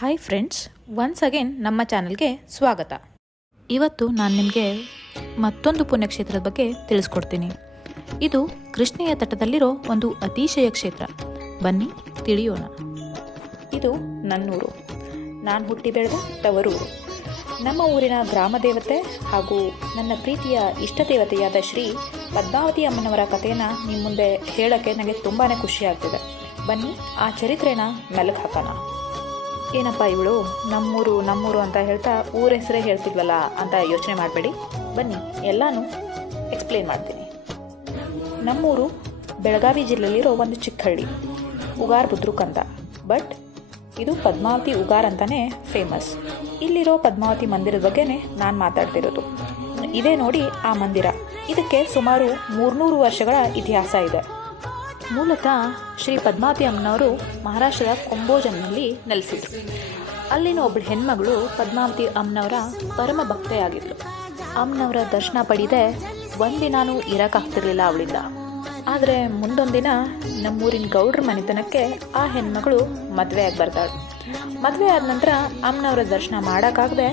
Hi friends, once again ನಮ್ಮ ಚಾನಲ್ಗೆ ಸ್ವಾಗತ. ಇವತ್ತು ನಾನು ನಿಮಗೆ ಮತ್ತೊಂದು ಪುಣ್ಯಕ್ಷೇತ್ರದ ಬಗ್ಗೆ ತಿಳಿಸ್ಕೊಡ್ತೀನಿ. ಇದು ಕೃಷ್ಣೆಯ ತಟದಲ್ಲಿರೋ ಒಂದು ಅತಿಶಯ ಕ್ಷೇತ್ರ. ಬನ್ನಿ ತಿಳಿಯೋಣ. ಇದು ನನ್ನೂರು. ನಾನು ಹುಟ್ಟಿ ಬೆಳೆದ ತವರೂರು. ನಮ್ಮ ಊರಿನ ಗ್ರಾಮ ದೇವತೆ ಹಾಗೂ ನನ್ನ ಪ್ರೀತಿಯ ಇಷ್ಟ ದೇವತೆಯಾದ ಶ್ರೀ ಪದ್ಮಾವತಿ ಅಮ್ಮನವರ ಕಥೆಯನ್ನು ನಿಮ್ಮ ಮುಂದೆ ಹೇಳೋಕ್ಕೆ ನನಗೆ ತುಂಬಾ ಖುಷಿ ಆಗ್ತಿದೆ. ಬನ್ನಿ ಆ ಚರಿತ್ರೆನ ಮೆಲುಕು ಹಾಕೋಣ. ಏನಪ್ಪ ಇವಳು ನಮ್ಮೂರು ಅಂತ ಹೇಳ್ತಾ ಊರ ಹೆಸರೇ ಹೇಳ್ತಿದ್ವಲ್ಲ ಅಂತ ಯೋಚನೆ ಮಾಡಬೇಡಿ. ಬನ್ನಿ ಎಲ್ಲನೂ ಎಕ್ಸ್ಪ್ಲೇನ್ ಮಾಡ್ತೀನಿ. ನಮ್ಮೂರು ಬೆಳಗಾವಿ ಜಿಲ್ಲೆಯಲ್ಲಿರೋ ಒಂದು ಚಿಕ್ಕ ಹಳ್ಳಿ, ಉಗಾರ್ ಬುದ್ರುಕ್ ಅಂತ. ಬಟ್ ಇದು ಪದ್ಮಾವತಿ ಉಗಾರ್ ಅಂತಲೇ ಫೇಮಸ್. ಇಲ್ಲಿರೋ ಪದ್ಮಾವತಿ ಮಂದಿರದ ಬಗ್ಗೆನೇ ನಾನು ಮಾತಾಡ್ತಿರೋದು. ಇದೇ ನೋಡಿ ಆ ಮಂದಿರ. ಇದಕ್ಕೆ ಸುಮಾರು 300 ವರ್ಷಗಳ ಇತಿಹಾಸ ಇದೆ. ಮೂಲತಃ ಶ್ರೀ ಪದ್ಮಾವತಿ ಅಮ್ಮನವರು ಮಹಾರಾಷ್ಟ್ರದ ಕೊಂಬೋಜನ್ನಲ್ಲಿ ನೆಲೆಸಿದ್ರು. ಅಲ್ಲಿನ ಒಬ್ಬಳು ಹೆಣ್ಮಗಳು ಪದ್ಮಾವತಿ ಅಮ್ಮನವರ ಪರಮ ಭಕ್ತೆಯಾಗಿದ್ಲು. ಅಮ್ಮನವರ ದರ್ಶನ ಪಡೆದೇ ಒಂದಿನಾನು ಇರೋಕ್ಕಾಗ್ತಿರ್ಲಿಲ್ಲ ಅವಳಿಂದ. ಆದರೆ ಮುಂದೊಂದಿನ ನಮ್ಮೂರಿನ ಗೌಡ್ರ ಮನೆತನಕ್ಕೆ ಆ ಹೆಣ್ಮಗಳು ಮದುವೆ ಆಗಿ ಬರ್ತಾಳೆ. ಮದುವೆ ಆದ ನಂತರ ಅಮ್ಮನವರ ದರ್ಶನ ಮಾಡೋಕ್ಕಾಗದೆ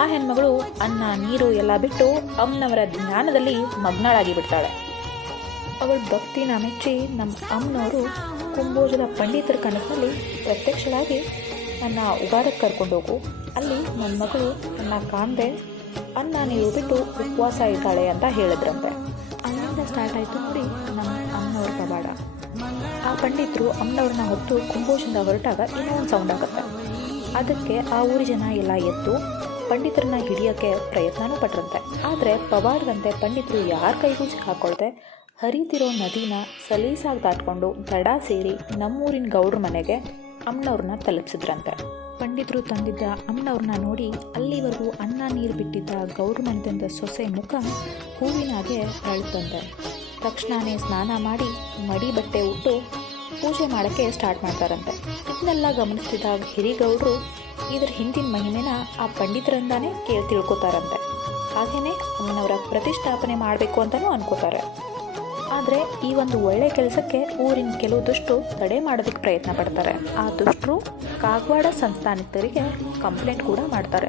ಆ ಹೆಣ್ಮಗಳು ಅನ್ನ ನೀರು ಎಲ್ಲ ಬಿಟ್ಟು ಅಮ್ಮನವರ ಜ್ಞಾನದಲ್ಲಿ ಮಗ್ನಳಾಗಿ ಬಿಡ್ತಾಳೆ. ಅವಳ ಭಕ್ತಿನ ಮೆಚ್ಚಿ ನಮ್ಮ ಅಮ್ಮನವರು ಕುಂಬೋಜದ ಪಂಡಿತರ ಕನಸಿನಲ್ಲಿ ಪ್ರತ್ಯಕ್ಷರಾಗಿ ನನ್ನ ಉಗಾರಕ್ಕೆ ಕರ್ಕೊಂಡೋಗು, ಅಲ್ಲಿ ನನ್ನ ಮಗಳು ನನ್ನ ಕಾಣದೆ ಅನ್ನ ನೀರು ಬಿಟ್ಟು ಉಪವಾಸ ಇದ್ದಾಳೆ ಅಂತ ಹೇಳಿದ್ರಂತೆ. ಅಲ್ಲಿಂದ ಸ್ಟಾರ್ಟ್ ಆಯಿತು ನೋಡಿ ನಮ್ಮ ಅಮ್ಮನವ್ರ ಕಬಾಡ. ಆ ಪಂಡಿತರು ಅಮ್ಮನವ್ರನ್ನ ಹೊತ್ತು ಕುಂಬೋಜದಿಂದ ಹೊರಟಾಗ ಇನ್ನೂ ಒಂದು ಸೌಂಡ್ ಆಗುತ್ತೆ. ಅದಕ್ಕೆ ಆ ಊರಿ ಜನ ಎಲ್ಲ ಎದ್ದು ಪಂಡಿತರನ್ನ ಹಿಡಿಯೋಕ್ಕೆ ಪ್ರಯತ್ನನೂ ಪಟ್ರಂತೆ. ಆದರೆ ಪವಾಡದಂತೆ ಪಂಡಿತರು ಯಾರ ಕೈಗೂ ಹಾಕೊಳ್ದೆ ಹರಿತಿರೋ ನದಿನ ಸಲೀಸಾಗಿ ದಾಟ್ಕೊಂಡು ದಡ ಸೇರಿ ನಮ್ಮೂರಿನ ಗೌಡ್ರ ಮನೆಗೆ ಅಮ್ಮನವ್ರನ್ನ ತಲುಪಿಸಿದ್ರಂತೆ. ಪಂಡಿತರು ತಂದಿದ್ದ ಅಮ್ಮನವ್ರನ್ನ ನೋಡಿ ಅಲ್ಲಿವರೆಗೂ ಅನ್ನ ನೀರು ಬಿಟ್ಟಿದ್ದ ಗೌಡ್ರ ಮನೆಯಿಂದ ಸೊಸೆ ಮುಖ ಹೂವಿನಾಗೆ ಅರಳುತ್ತಂತೆ. ತಕ್ಷಣವೇ ಸ್ನಾನ ಮಾಡಿ ಮಡಿ ಬಟ್ಟೆ ಉಟ್ಟು ಪೂಜೆ ಮಾಡೋಕ್ಕೆ ಸ್ಟಾರ್ಟ್ ಮಾಡ್ತಾರಂತೆ. ಇದನ್ನೆಲ್ಲ ಗಮನಿಸ್ತಿದ್ದ ಹಿರಿಗೌಡರು ಇದ್ರ ಹಿಂದಿನ ಮಹಿಮೆನ ಆ ಪಂಡಿತರಿಂದಾನೇ ತಿಳ್ಕೊತಾರಂತೆ. ಹಾಗೆಯೇ ಅಮ್ಮನವರ ಪ್ರತಿಷ್ಠಾಪನೆ ಮಾಡಬೇಕು ಅಂತಲೂ ಅನ್ಕೋತಾರೆ. ಆದರೆ ಈ ಒಂದು ಒಳ್ಳೆಯ ಕೆಲಸಕ್ಕೆ ಊರಿನ ಕೆಲವು ದುಷ್ಟರು ತಡೆ ಮಾಡೋದಕ್ಕೆ ಪ್ರಯತ್ನ ಪಡ್ತಾರೆ. ಆ ದುಷ್ಟರು ಕಾಗವಾಡ ಸಂಸ್ಥಾನಿತರಿಗೆ ಕಂಪ್ಲೇಂಟ್ ಕೂಡ ಮಾಡ್ತಾರೆ.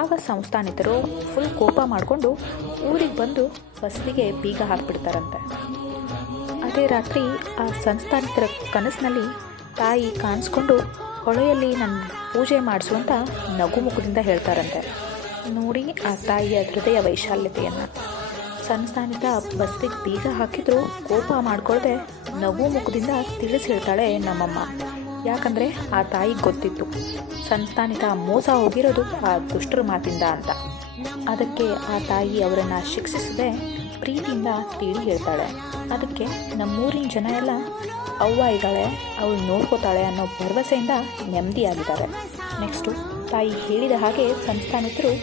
ಆಗ ಸಂಸ್ಥಾನಿತರು ಫುಲ್ ಕೋಪ ಮಾಡಿಕೊಂಡು ಊರಿಗೆ ಬಂದು ಬಸ್ಲಿಗೆ ಬೀಗ ಹಾಕಿಬಿಡ್ತಾರಂತೆ. ಅದೇ ರಾತ್ರಿ ಆ ಸಂಸ್ಥಾನಿತರ ಕನಸಿನಲ್ಲಿ ತಾಯಿ ಕಾಣಿಸ್ಕೊಂಡು ಹೊಳೆಯಲ್ಲಿ ನನ್ನ ಪೂಜೆ ಮಾಡಿಸುವಂತ ನಗು ಮುಖದಿಂದ ಹೇಳ್ತಾರಂತೆ. ನೋಡಿ ಆ ತಾಯಿಯ ಹೃದಯ ವೈಶಾಲ್ಯತೆಯನ್ನು. ಸಂಸ್ಥಾನಿತ ಬಸ್ಸಿಗೆ ಬೀಗ ಹಾಕಿದ್ರು ಕೋಪ ಮಾಡ್ಕೊಳ್ದೆ ನಗು ಮುಖದಿಂದ ತಿಳಿಸಿ ಹೇಳ್ತಾಳೆ ನಮ್ಮಮ್ಮ. ಯಾಕಂದರೆ ಆ ತಾಯಿಗೆ ಗೊತ್ತಿತ್ತು ಸಂಸ್ಥಾನಿತ ಮೋಸ ಹೋಗಿರೋದು ಆ ದುಷ್ಟರ ಮಾತಿಂದ ಅಂತ. ಅದಕ್ಕೆ ಆ ತಾಯಿ ಅವರನ್ನು ಶಿಕ್ಷಿಸದೆ ಪ್ರೀತಿಯಿಂದ ತಿಳಿ ಹೇಳ್ತಾಳೆ. ಅದಕ್ಕೆ ನಮ್ಮೂರಿನ ಜನ ಎಲ್ಲ ಅವ್ವ ಇದ್ದಾಳೆ, ಅವಳು ನೋಡ್ಕೋತಾಳೆ ಅನ್ನೋ ಭರವಸೆಯಿಂದ ನೆಮ್ಮದಿಯಾಗಿದ್ದಾರೆ. ನೆಕ್ಸ್ಟು ತಾಯಿ ಹೇಳಿದ ಹಾಗೆ ಸಂಸ್ಥಾನಿತರು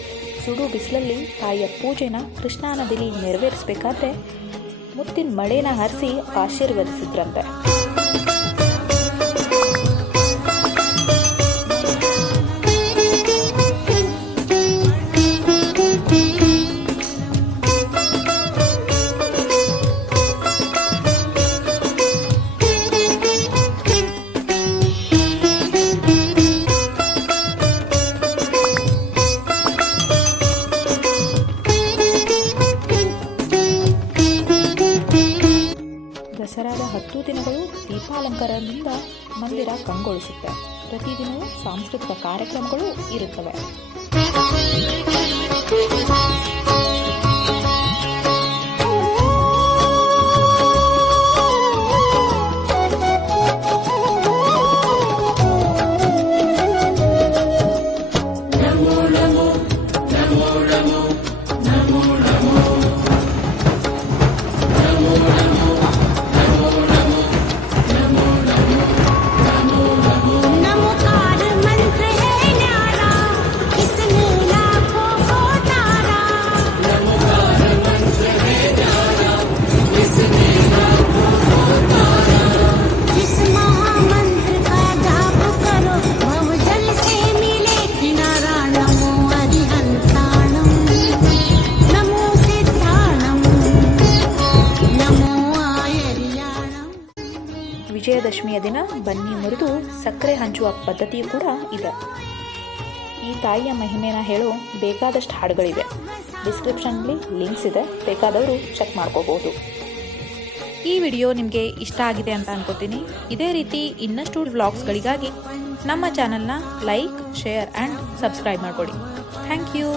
ಸುಡು ಬಿಸಿಲಲ್ಲಿ ತಾಯಿಯ ಪೂಜೆನ ಕೃಷ್ಣಾ ನದಿಲಿ ನೆರವೇರಿಸಬೇಕಾದ್ರೆ ಮುತ್ತಿನ ಮಳೆನ ಹರಿಸಿ ಆಶೀರ್ವದಿಸಿದ್ರಂತೆ. ದಸರಾದ 10 ದಿನಗಳು ದೀಪಾಲಂಕಾರದಿಂದ ಮಂದಿರ ಕಂಗೊಳಿಸುತ್ತೆ. ಪ್ರತಿದಿನವೂ ಸಾಂಸ್ಕೃತಿಕ ಕಾರ್ಯಕ್ರಮಗಳು ಇರುತ್ತವೆ. नमोकार मंत्र है न्यारा, इसमें लाखों को तारा। ವಿಜಯದಶಮಿಯ ದಿನ ಬನ್ನಿ ಮುರಿದು ಸಕ್ಕರೆ ಹಂಚುವ ಪದ್ಧತಿಯೂ ಕೂಡ ಇದೆ. ಈ ತಾಯಿಯ ಮಹಿಮೆನ ಹೇಳೋ ಬೇಕಾದಷ್ಟು ಹಾಡುಗಳಿವೆ. ಡಿಸ್ಕ್ರಿಪ್ಷನ್ಲಿ ಲಿಂಕ್ಸ್ ಇದೆ, ಬೇಕಾದವರು ಚೆಕ್ ಮಾಡ್ಕೋಬೋದು. ಈ ವಿಡಿಯೋ ನಿಮಗೆ ಇಷ್ಟ ಆಗಿದೆ ಅಂತ ಅನ್ಕೋತೀನಿ. ಇದೇ ರೀತಿ ಇನ್ನಷ್ಟು ವ್ಲಾಗ್ಸ್ಗಳಿಗಾಗಿ ನಮ್ಮ ಚಾನಲ್ನ ಲೈಕ್, ಶೇರ್ ಆ್ಯಂಡ್ ಸಬ್ಸ್ಕ್ರೈಬ್ ಮಾಡ್ಕೊಳ್ಳಿ. Thank you.